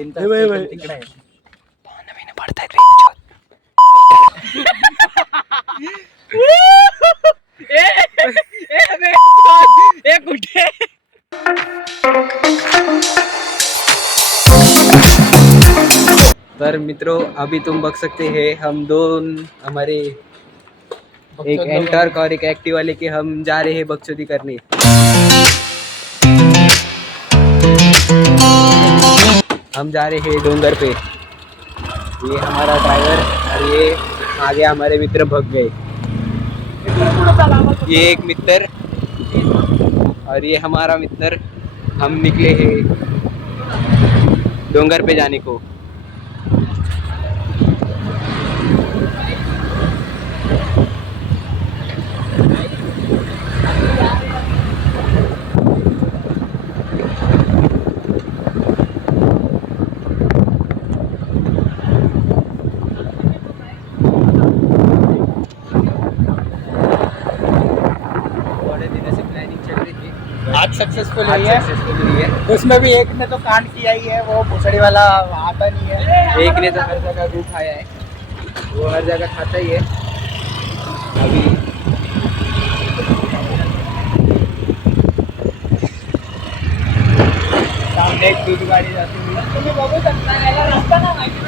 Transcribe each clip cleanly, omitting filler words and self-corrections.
तिकडे आहे. कुठे तर मित्रों अभी तुम बक सकते हैं हम दोन हमारे एक एंटर्क और एक एक्टिवा लेके हम जा रहे हैं बकचोदी करने। हम जा रहे हैं डोंगर पे। ये हमारा ड्राइवर और ये आगे हमारे मित्र भग गए। ये एक मित्र और ये हमारा मित्र। हम निकले हैं डोंगर पे जाने को। आज सक्सेसफुल आज हुई है। सक्सेसफुल हुई है। उसमें भी एक ने तो कांड किया ही है, वो भोसड़ी वाला आता नहीं है। एक ने तो हर जगह गू खाया है, वो हर जगह खाता ही है। अभी सामने एक दूध गाड़ी जाती हुई तुम्ही बघू शकता, याला रस्ता ना माहिती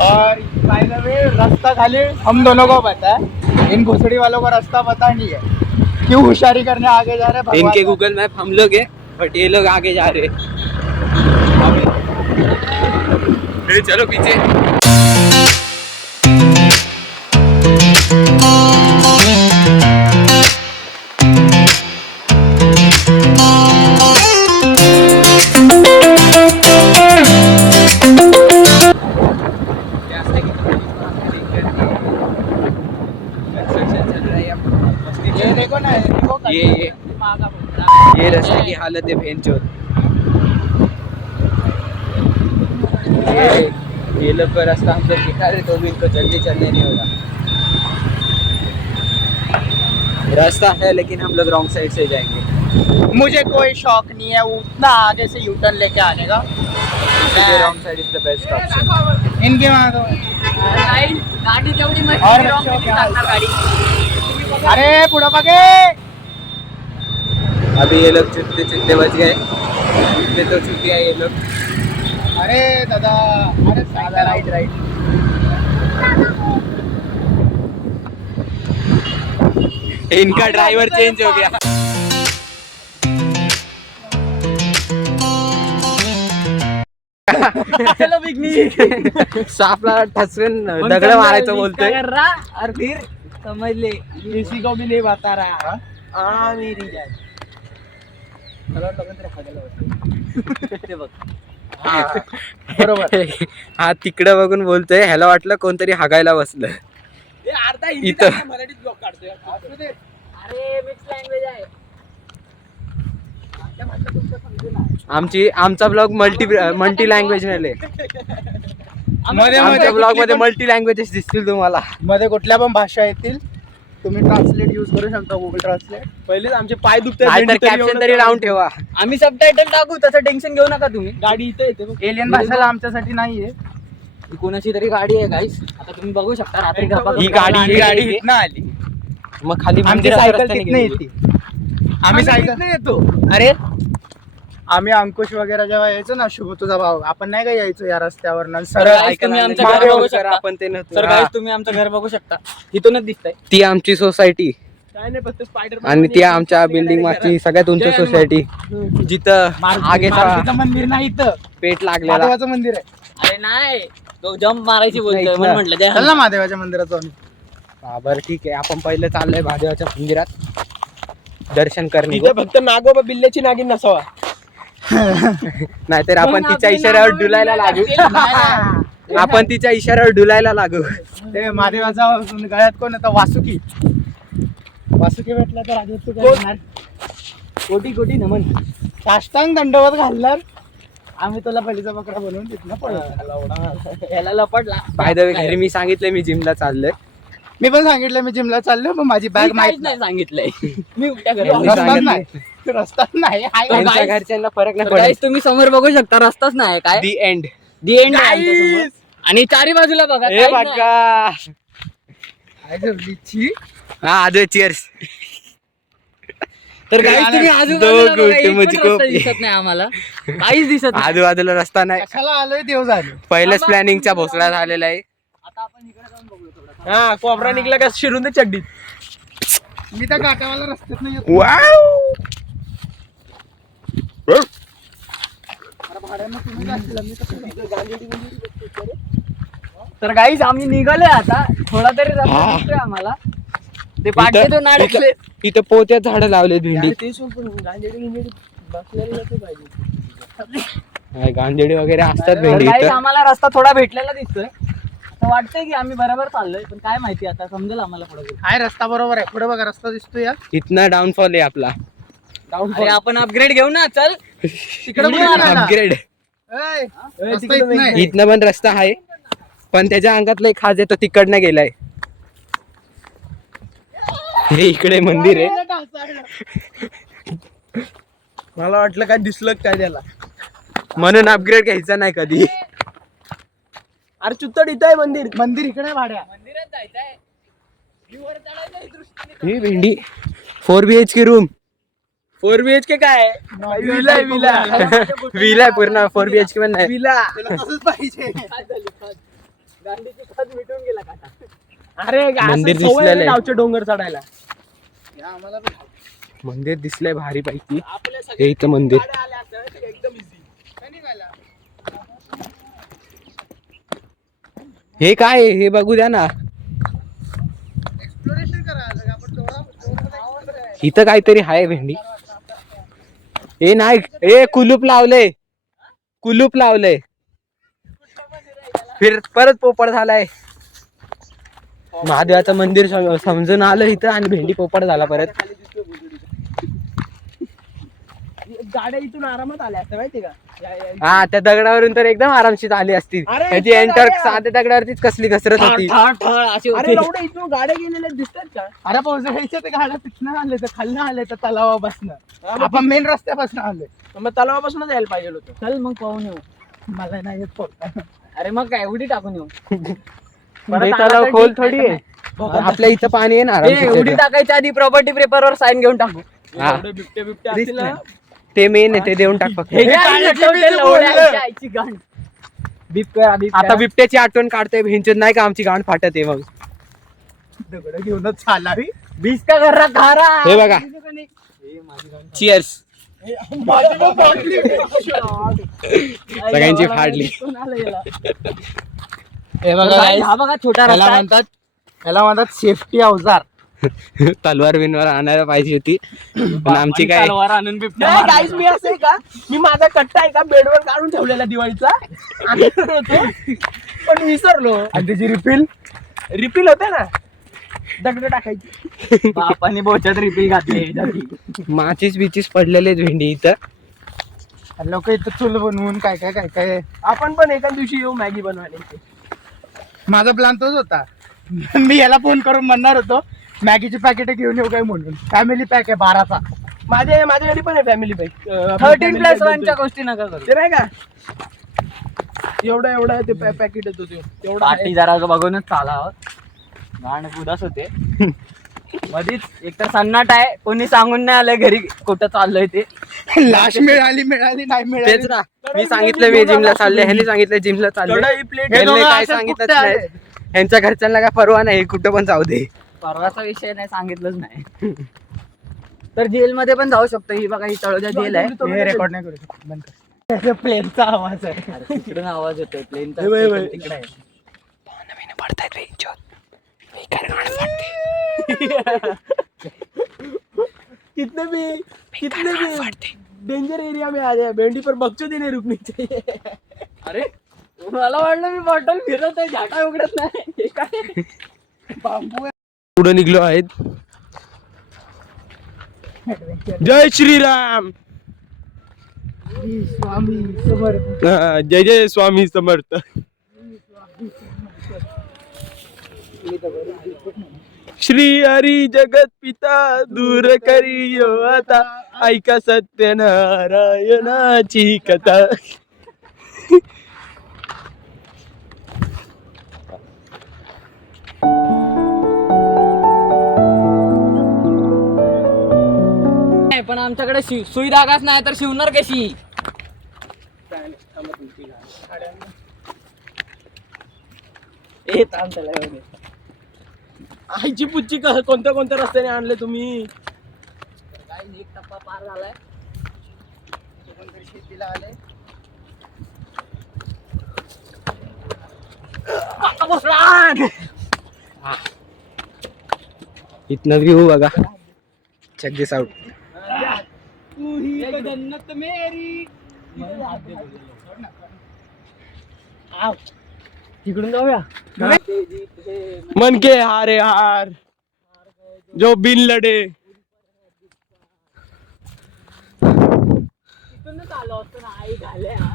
और बाय द वे रास्ता खाली हम दोनों को पता है, इन भोसड़ी वालों को रास्ता पता नहीं है। क्यों होशियारी करने आगे जा रहे हैं? इनके गूगल मैप हम लोग है बट ये लोग आगे जा रहे हैं। चलो पीछे। ये देखो ना, ये देखो ये रास्ते की हालत है भेंचोद। ये लोग का रास्ता हम लोग दिखा रहे तो भी इनको जल्दी चलने नहीं होगा। रास्ता है लेकिन हम लोग रॉन्ग साइड से जाएंगे। मुझे कोई शौक नहीं है उतना आगे से यू टर्न लेके आने का। Wrong side is the best option. इनके वहाँ तो गाडी तेवढी मस्त और wrong बच्चों मध्ये क्या टाकणार गाडी। अरे पुढं बघे। अभी ये लोग चुटते चुटते बच गए। चुटते तो चुट गया ये लोग। अरे दादा, अरे साइड राइट राइट। इनका ड्राइवर चेंज हो गया। चलो पिकनिक। सापला ठसवेन दगड मारायचं बोलतोय। और फिर समझ ले किसी को भी नहीं बता रहा। हाँ मेरी जान। मला वाटलं तुला खायला वाटतं. ते बघ हा, बरोबर. हा तिकडं बघून बोलतोय ह्याला वाटलं कोणतरी हागायला बसलं हे अर्धा इथं. मराठीत ब्लॉग काढतोय. असू दे. अरे मिक्स लँग्वेज आहे. त्या भाषा तुमच्या समजेल ना. आमचा ब्लॉग मल्टी लँग्वेज मध्ये मध्ये आमच्या ब्लॉग मध्ये मध्ये मल्टी लँग्वेजेस दिसतील तुम्हाला। मध्ये कुठल्या पण भाषा येतील, तुम्ही ट्रान्सलेट यूज करू शकता, गुगल ट्रान्सलेट. पहिलेच आमचे पाय दुखतात. नाहीतर कॅप्शन तरी लावून ठेवा। आम्ही सबटायटल टाकू, तसं टेन्शन घेऊ नका तुम्ही. गाडी इथं येते बघ. एलियन भाषाला आमच्यासाठी नाहीये. ही कोणाची तरी गाडी आहे गाईस. आता तुम्ही बघू शकता रात्री ही गाडी इथनं आली. मग खाली आमची मंदिराच्या सायकल रस्त्याने तिथनं गेली. येते. आम्ही सायकल येतो. अरे आम्ही अंकुश वगैरे जेव्हा यायचो ना, शुभ तुझा भाऊ, आपण नाही का यायचो या रस्त्यावर सरळ guys, ऐका तुम्ही ना, आमच्या मागे घरावर वगैरे. बघू शकता. आपण ते नव्हतं. तर गाईस तुम्ही आमचं घर बघू शकता. इथूनच दिसतंय. ती आमची सोसायटी काय नाही फक्त स्पायडर आणि ती आमच्या बिल्डिंग मागची सगळ्यात उंच सोसायटी जिथं आगेचा मारुतीचं मंदिर नाही इथं, पेट लागलेला। महादेवाचं मंदिर आहे. अरे नाही तो जम्प मारायची बोलतोय इथलं. म्हणून म्हटलं द्या. चल ना महादेवाच्या मंदिरात जाऊन. बरं ठीक आहे, आपण पहिले चाललोय महादेवाच्या मंदिरात दर्शन करणे। इथं फक्त नागोबा बिल्ल्याची नागिन नसावा. नाहीतर आपण तिच्या इशाऱ्यावर डुलायला लागू। आपण तिच्या इशाऱ्यावर डुलायला लागू। ते महादेवाचा गळ्यात कोण होता? वासुकी. वासुकी भेटला तर आधी तू काय करणार? कोटी कोटी नमन. साष्टांग दंडवत घालणार. आम्ही तुला पहिलीचा बकरा बनवून तिथनं पळवणार. याला लपडला. बाय द वे घरी मी सांगितलं मी जिमला चाललोय, मी पण सांगितलं मी जिमला चाललो मग माझी बॅग मी माहित काहीच नाही सांगितलंय मी उलट्या करतो यांनी रस्ताच सांगितलं. नाही रस्ताच नाही हाय. तर त्यांच्या guys- घरच्यांना फरक नाही तर पडत. guys, तुम्ही समोर बघू शकता रस्ताच नाही काय दी एंड. दी एंड आणि चारी बाजूला बघा हे काहीच नाही. बघा. काय जेवली? छी. हा आजू चिअर्स. तर guys, तुम्ही आजूबाजूला दो बघा, गुट एक पण मुझको रस्ता दिसत नाही आम्हाला काहीच दिसत नाही आजूबाजूला रस्ता नाही. कशाला आलोय देव झालं. पहिल्याच प्लॅनिंगचा भोसडा झालेला आहे. आता आपण इकडे जाऊन बघूया थोडं. हा कोबरा निघला का शिरून दे चड्डीत. मी त्या घाटावाला रस्त्यात नाही येत. अरे भाड्यानं तुम्ही जाशील, मी कसं तर गाईज आम्ही निघालोय आता थोडा तरी रस्ता दिसतोय आम्हाला ते पाठचे तो नाड इथं पोत्यात झाडं लावले भेंडी. ते सोडून गांजेडी बसलेले नसते पाहिजे. गांधेडी वगैरे असतात भेंडी गाईज इथं. आम्हाला रस्ता थोडा भेटलेला दिसतोय आता वाटतंय की आम्ही बरोबर चाललोय पण काय माहिती आता समजेल आम्हाला पुढे हाय रस्ता बरोबर आहे. पुढे बघा रस्ता दिसतोय या. इथनं डाऊनफॉल आहे आपला. अरे आपण अपग्रेड घेऊ ना चल तिकडे कुठे निघाला? अपग्रेड. ऐ, रस्ता तिकडे इथं नाही. इथनं पण रस्ता आहे पण त्याच्या अंगातला एक खाज आहे तो तिकडनं गेलाय. हे इकडे मंदिर आहे मला वाटलं काय दिसलं काय त्याला. म्हणून अपग्रेड घ्यायचा नाही कधी. अरे चुत्तड इथं आहे मंदिर. मंदिर इकडे आहे भाड्या. मंदिरात जायचंय ही भेंडी 4 BHK रूम. 4 BHK काय विला आहे विला. विला आहे पूर्ण 4 BHK पण नाही. विला. त्याला तसंच पाहिजे. गांधीची खत मिटून गेला काटा अरे मंदिर असं सवय दिसलेलं आहे आहे. गावचे डोंगर चढायला. या आम्हाला पण. मंदिर दिसलंय भारी पैकी. हे इथं मंदिर. एकदम इझी. काय निघाला? हे काय आहे? हे बघू द्या ना. एक्सप्लोरेशन करा. आपण डोळा इथं काहीतरी आहे भेंडी. हे नाही हे कुलूप लावलंय. कुलूप लावलंय. फिर परत पोपट झालाय. महादेवाचं मंदिर समजून आलं इथं आणि भेंडी पोपट झाला परत. गाड्या इथून आरामात आल्या असत्या माहिती का. हा त्या दगडावरून तर एकदम आरामशीर आली असती. अरे, त्याची इतक्या एंटर गाड्या. साध्या दगडावरतीच कसली कसरत होती. अशी अरे एवढे इथून गाड्या गेलेल्या दिसतात का. अरे पोहोचायच्या ते गाड्या तिथनं आले तर खाल्लं आले तर तलावापासनं. आपण मेन रस्त्यापासून आलोय. मग तलावापासूनच यायला पाहिजे होतं. चल मग पाहून येऊ मला नाही येत पोहता. अरे मग काय उडी टाकून येऊ हे तलाव खोल थोडी आहे. आपल्या इथं पाणी आहे ना ए, आरामशीर उडी त्याचं. टाकायच्या आधी प्रॉपर्टी पेपरवर साईन घेऊन टाकू हा. एवढे बिबटे बिबटे असतील ना. ते मेन आहे ते देऊन टाक फक्त. हे काय काय लटवते किती लवड्या बोललं? आईच्या आईची गांड. बीप करा, बीप आता करा. बिबट्याची आठवण काढतोय भेंचत नाही का आमची गांड फाटत आहे मग. दगड घेऊनच चालावी. बीस का घर्रा खारा हे बघा. चिअर्स. सगळ्यांची फाडली. हे बघा guys, हा बघा छोटा याला रस्ता आहे. म्हणतात सेफ्टी अवजार. तलवार बिनवार आणायला पाहिजे होती पण आमची काय. तलवार आणून बिबट्या नाही मारला. guys, मी असं आहे का मी माझा कट्टा आहे का बेडवर काढून ठेवलेला दिवाळीचा आणणार होतो पण विसरलो. आणि त्याची रिफिल रिफिल होते ना दगड टाकायची. बापाने बोच्यात रिपील घातली माचीस बिचीस पडलेले भेंडी इथं. लोक इथं चूल बनवून काय काय काय काय. आपण पण एका दिवशी येऊ मॅगी बनवायला इथे. माझा प्लॅन तोच होता. मी याला फोन करून म्हणणार होतो मॅगीची पॅकेट घेऊन येऊ काय म्हणून. फॅमिली पॅक आहे 12चा. माझ्याकडे पण आहे फॅमिली पॅक. 13+1 गोष्टी नका करू. ते नाही का एवढा ते पॅकेट येतो ते तेवढा आहे. पाठी जरा बघूनच चाला गाण उदास होते मधीच एकतर सन्नाट आहे कोणी सांगून नाही आलंय घरी कुठं चाललंय ते. लाश मिळाली नाही मिळाली. तेच ना मी सांगितलं मी जिमला चालले ह्यांनी सांगितलं जिमला चालले. कढई प्लेट हे ह्यांनी दोघं काय असेच सांगितलं कुठे नाही. आले? ह्यांच्या घरच्यांना काय परवा नाही कुठं पण जाऊ दे. परवाचा विषय नाही सांगितलंच नाही तर जेल मध्ये पण जाऊ शकतो. ही बघा ही तळोजा जेल आहे. हे रेकॉर्ड नाही करू शकत. बंद कर. प्लेनचा आवाज आहे. अरे तिकडून आवाज येतोय प्लेनचा हे बाई, बाई. तिकडे आहे. कितने भी डेंजर एरिया में आ जाए भेंडी पर बकचोदी नहीं रुकनी चाहिए. अरे मला वाटलं मी बॉटल फिरत आहे झाटा उघडत नाही. हे काय बांबू आहे. पुढे निघलो आहेत. जय श्रीराम. स्वामी समर्थ. जय जय स्वामी समर्थ. श्री हरी जगत पिता दूर करियो आता ऐका सत्यनारायणाची कथा. पण आमच्याकडे सुई धागाच नाही तर शिवणार कशी. आईची पुच्ची कोणत्या कोणत्या रस्त्याने आणले तुम्ही? एक टप्पा पार झालाय. कोणतरी शेतीला आले. इतना व्यू बघा. चेक दिस आउट. जन्नत मेरी. तिकडून जाऊया. मन के हारे हार जो बिन लढे.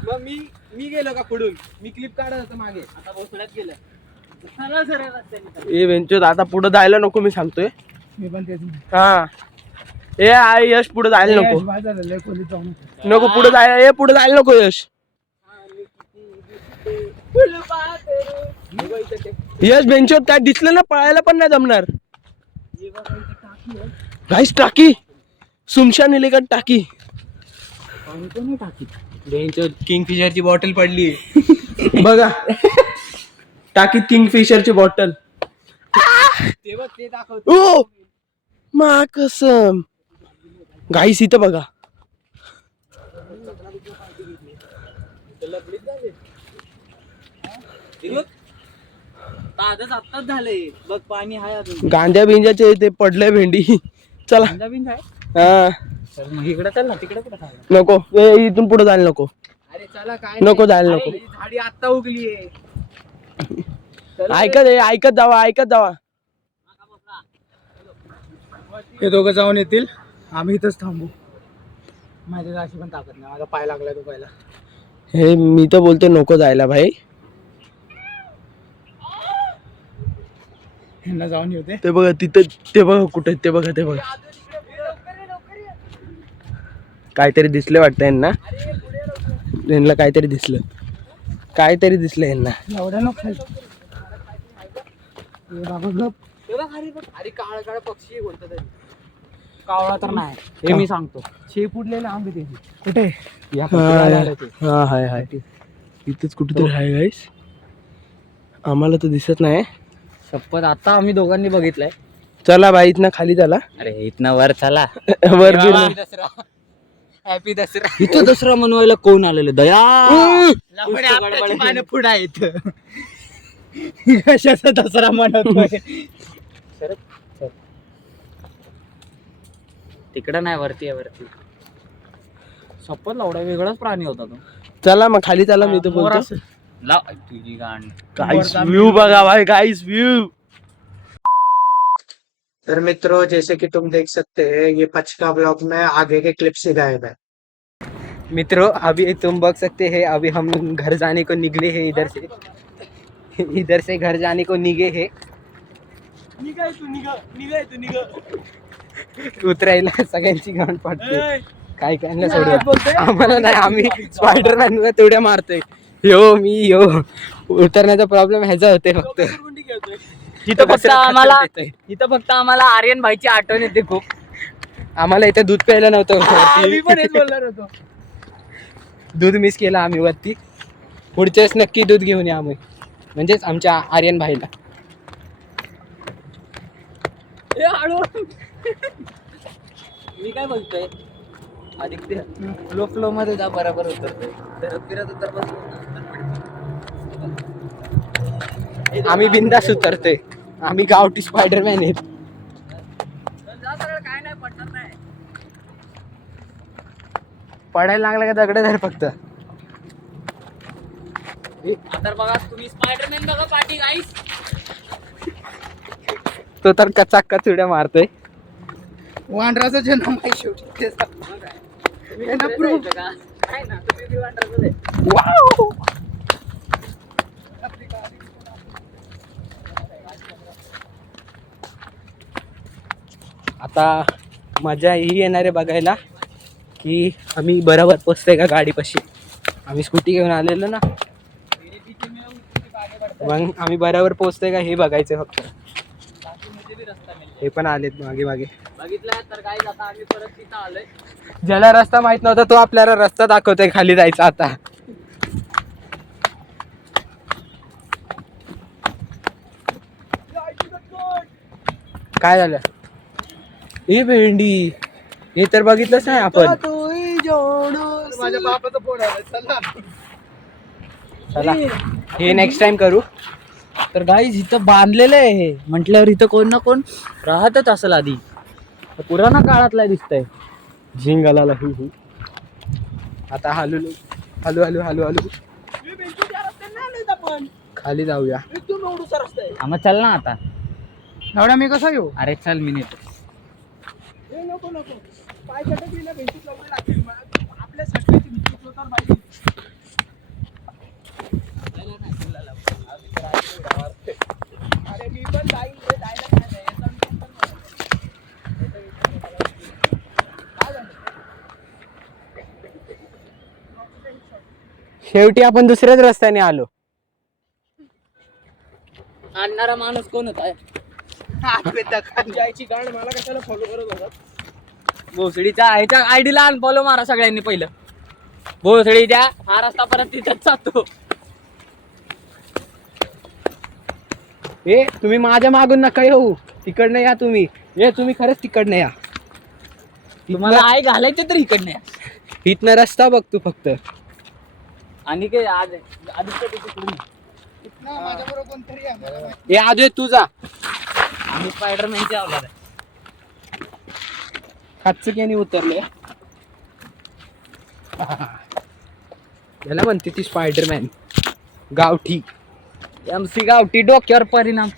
मग मी गेलो का पुढून? मी क्लिप काढत होतो मागे. आता भोसड्यात गेलं. सरळ सरळ रस्त्याने. ए वेंचोद आता पुढे जायला नको मी सांगतोय. मी पण तेच हा ए आई यश पुढे जायला नको. खोलीत जाऊ नको. नको पुढे जायला. ए पुढे जायला नको यश. यश बेंचवर काय दिसलं ना पळायला पण नाही जमणार. गाईस टाकी सुमशान इलेगंट टाकी. किंगफिशरची बॉटल पडली. बघा टाकीत किंगफिशरची बॉटल. ते बघ ते दाखवतो. ओ मा कसम गाईस इथं बघा. ताजच आत्ताच झालंय बघ. पाणी आहे अजून. गांजा बिंजाचे ते पडलंय भेंडी. चला बिंज आहे. हा चल मग इकडे चल ना. तिकडे कुठे खायला. नको इथून पुढे जायला नको. अरे चला काय नको जायला नको. झाडी आता उगली आहे. ऐकत जावा. हे दोघं जाऊन येतील. आम्ही इथंच थांबू. माझ्या अशी पण ताकद नाही. माझा पाय लागलाय तो पहिला. हे मी तर बोलतो नको जायला भाई. ह्यांना जाऊन येते. ते बघा तिथं. ते बघा कुठे. ते बघा. काहीतरी दिसलं वाटतं यांना. काहीतरी दिसलं यांना. एवढ्या नको. बाबा गप. अरे काळ काळ पक्षी कोणता तरी. कावळा तर नाही हे मी सांगतो. शेपुडलेले आंबे ते कुठे? या पक्षाला आलं ते. हा हाय इथंच कुठेतरी आहे गाईस. आम्हाला तर दिसत नाही. शपथ आता आम्ही दोघांनी बघितलंय. चला बाई इथनं खाली चला. अरे इथनं वर चला. वर दसरा. हॅपी दसरा. इथं दसरा मनवायला कोण आलेलं? दया. पुढे आहेत. कशाचा दसरा मनवतोय? तिकडं नाही वरती आहे वरती. शपथ लावडा वेगळाच प्राणी होता तो. चला मग खाली चला. मी तर बोलतो लाव तुझी गाण. गाइस व्यू बघा भाई. Guys view. तर मित्रों जैसे कि तुम देख सकते हैं ये पचका ब्लॉग में आगे के क्लिप से गायब है. मित्रों अभी तुम बग सकते हैं. अभी हम घर जाने को निकले हैं. इधर से घर जाने को निघे है. उतरायला सगळ्यांची गाण पडते. काय काय सोडून आम्हाला नाही. आम्ही स्पायडरमॅन वर तेवढ्या मारतोय. मी उतरण्याचा प्रॉब्लेम ह्याचा होते फक्त. इथं फक्त आम्हाला आर्यन भाईची आठवण येते खूप. आम्हाला इथे दूध प्यायला नव्हतं. मी पण हेच बोलणार होतो. दूध मिस केलं आम्ही वरती. पुढच्या वेळेस नक्की दूध घेऊन या आम्ही. म्हणजेच आमच्या आर्यन भाईला. मी काय बोलतोय आदित्य फ्लो मध्ये जा. बरोबर उतरतोय. फिरत आम्ही बिंदास उतरतोय. आम्ही गावठी स्पायडरमॅन आहेत. काय नाही पडणार नाही. पडायला लागलं का दगड धर फक्त. तर बघा तुम्ही स्पायडरमॅन बघा पाठी गाईस. तो तर कचा उड्या मारतोय. वांडराचा जन्म आहे शेवटी. काय ना तुम्ही बी वांडराचं आहे. आता मजा ही येणार आहे बघायला की आम्ही बरोबर पोचतोय का गाडीपाशी. आम्ही स्कूटी घेऊन आलेलो ना, मग आम्ही बरोबर पोचतोय का हे बघायचं फक्त. हे पण आलेत मागे मागे. बघितलं तर काय आता आम्ही परत तिथं आलोय. ज्याला रस्ता माहित नव्हता तो आपल्याला रस्ता दाखवतोय खाली जायचा आता. काय झालं? हे भेंडी हे तर बघितलंच नाही आपण. माझ्या बापाचा फोन आला. चला चला हे नेक्स्ट टाइम करू. तर गाईज इथं बांधलेलं आहे हे, म्हटल्यावर इथं कोण ना कोण राहतच असेल आधी. पुराणा काळातला दिसतंय. झिंगाला हु. आता हलू हलू हलू हलू हलू खाली जाऊया. आम्हा चल ना आता. एवढा मी कसा येऊ? अरे चल मी नेतो. नको पाय चटकली ना भेंडीत लवकर लागतील. आपल्या सगळ्याची भीती तर पाहिजे. अरे मी पण जाईन रे, जायला काय नाही. याचा मी पण शेवटी आपण दुसऱ्याच रस्त्याने आलो. आणणारा माणूस कोण होता? जायची गाण मला कशाला फॉलो करत होता. भोसडीच्या ह्याच्या आयडीला आण फॉलो मारा सगळ्यांनी पहिलं. भोसडीच्या हा रस्ता परत तिथंच जातो. ए तुम्ही माझ्या मागून नका येऊ, तिकडनं या तुम्ही. तुम्ही खरंच तिकडनं या. तुम्हाला आई घालायचे तर इकडनं या. इथनं रस्ता बघ तू फक्त. आणि काय आज आदित्य तिकडून माझ्या बरोबर कोणतरी आहे, मला माहिती. हे आजोय तू जा. आम्ही स्पायडरमॅनचे अवतार आहे. खाचक्याने उतरले. याला म्हणते ती स्पायडरमॅन गावठी. MC गावठी डोक्यावर परिणाम.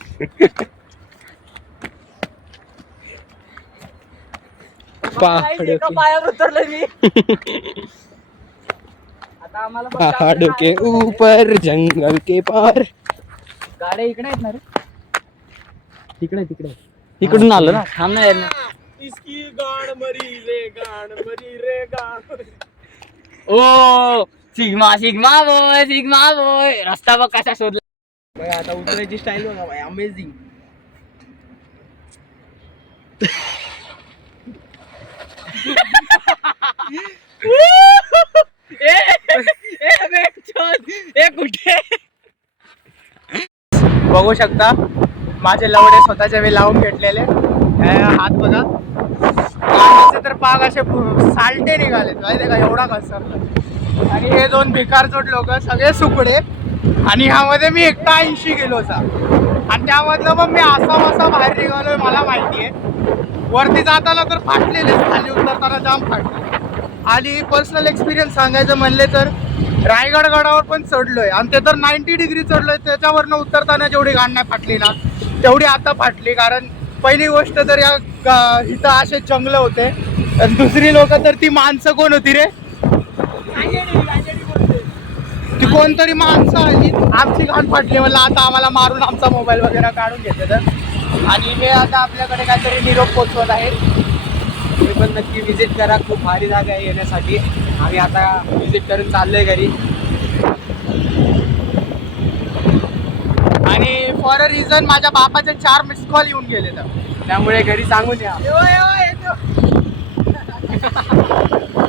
पायावर उतरलोय मी. आता आम्हाला फक्त पहाड़ों के आपल्या ऊपर जंगल के पार. गाड्या इकडे आहेत ना रे. तिकडे इकडून आलो ना. थांब ना यार. इसकी गाण मरी रे गाण. ओ सिग्मा बॉय रस्ता बघ कसा शोधला. भाई आता उतरायची स्टाईल बघा भाई, अमेझिंग. कुठे बघू शकता माझे लवडे स्वतःच्या वेळी लावून घेतलेले. हात बघा, कानाचे तर पाग असे सालटे निघाले माहिती का, एवढा घसरला. आणि हे दोन भिकारचोट लोक सगळे सुकडे. आणि ह्यामध्ये मी एकटा 80 किलोचा. आणि त्यामधलं मग मी असा बाहेर निघालोय मला माहिती आहे. वरती जाताना तर फाटलेलेच, खाली उतरताना जाम फाटले. आणि पर्सनल एक्सपिरियन्स सांगायचं म्हणले तर रायगड गडावर पण चढलोय आणि ते तर 90 डिग्री चढलोय. त्याच्यावरनं उतरताना जेवढी गाण नाही फाटली ना तेवढी आता फाटली. कारण पहिली गोष्ट तर या इथं असे जंगल होते. आणि दुसरी लोक तर ती माणसं कोण होती रे, ती कोणतरी माणसं आली, आमची घाण फाटली. म्हणलं आता आम्हाला मारून आमचा मोबाईल वगैरे काढून घेतले तर. आणि हे आता आपल्याकडे काहीतरी निरोप पोचवत आहेत. तुम्ही पण नक्की विजिट करा, खूप भारी जागा आहे येण्यासाठी. आम्ही आता विजिट करून चाललोय घरी. आणि फॉर अ रिझन माझ्या बापाचे 4 मिस कॉल येऊन गेले तर त्यामुळे घरी सांगून या.